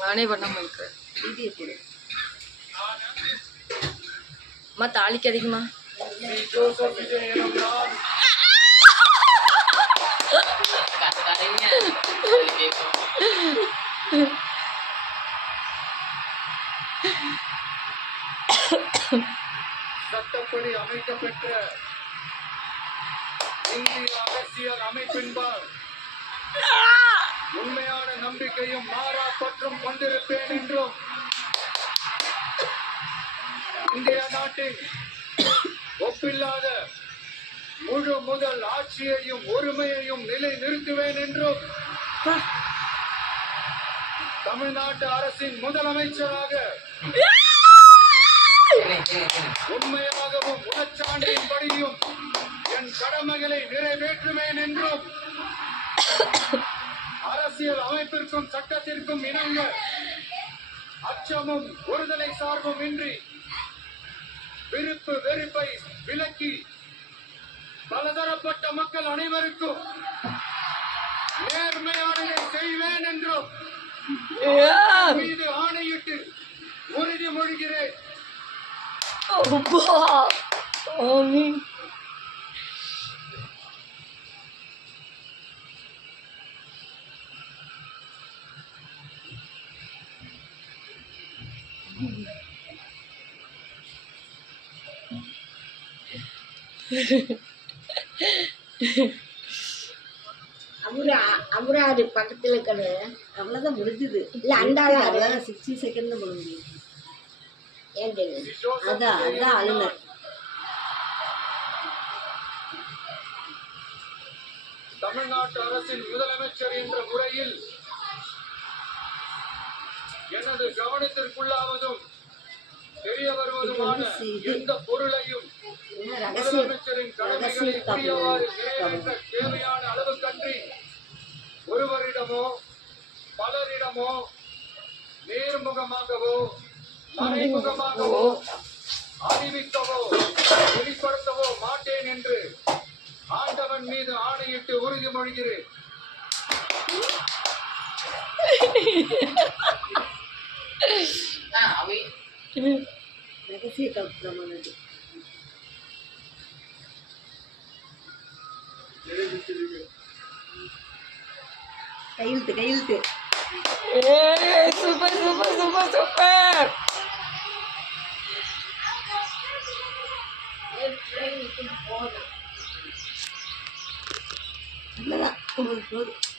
நானே பண்ணாம இருக்கிறேன். வீடியோ போடு. அம்மா தாலிக்கு அதிகமா சட்டப்படி அமைக்கப்பெற்ற இந்திய அரசியல் அமைப்பின்பால் உண்மையான நம்பிக்கையும் மாறா பற்றும் கொண்டிருப்பேன் என்றும் இந்திய நாட்டின் ஒப்பில்லாத முழு முதல் ஆட்சியையும் ஒருமையையும் நிலை நிறுத்துவேன் என்றும் தமிழ்நாட்டு அரசின் முதலமைச்சராக உண்மையாகவும் உணச்சான்றின்படியும் என் கடமைகளை நிறைவேற்றுவேன் என்றும் அரசியல் அமைப்பிற்கும் சட்டத்திற்கும் இணங்க அச்சமும் ஒருதலை சார்பும் இன்றி விருப்பு வெறுப்பை விலக்கி பலதரப்பட்ட மக்கள் அனைவருக்கும் நேர்மையானதை செய்வேன் என்றும் மீது ஆணையிட்டு உறுதிமொழிகிறேன். அவரு பக்கத்துல இருக்கிற அவ்வளவுதான் முடிஞ்சது. இல்ல அண்டாவது 60 செகண்ட் தான் முடிஞ்சது. அதான் ஆளுநர் தமிழ்நாட்டு அரசின் முதலமைச்சர் என்ற முறையில் எனது கவனத்திற்குள்ளாவதும் தெரிய வருவதுமான எந்த பொருளையும் முதலமைச்சரின் கடமைகளை உரியவாறு நிறைவேற்ற தேவையான அளவுக்கன்றி ஒருவரிடமோ பலரிடமோ நேர்முகமாகவோ மறைமுகமாகவோ அறிவிக்கவோ வெளிப்படுத்தவோ மாட்டேன் என்று ஆண்டவன் மீது ஆணையிட்டு உறுதிமொழிகிறேன். ரகசிய கல்பனது கையெழுத்து சூப்பர் சூப்பர் சூப்பர் சூப்பர். போதும்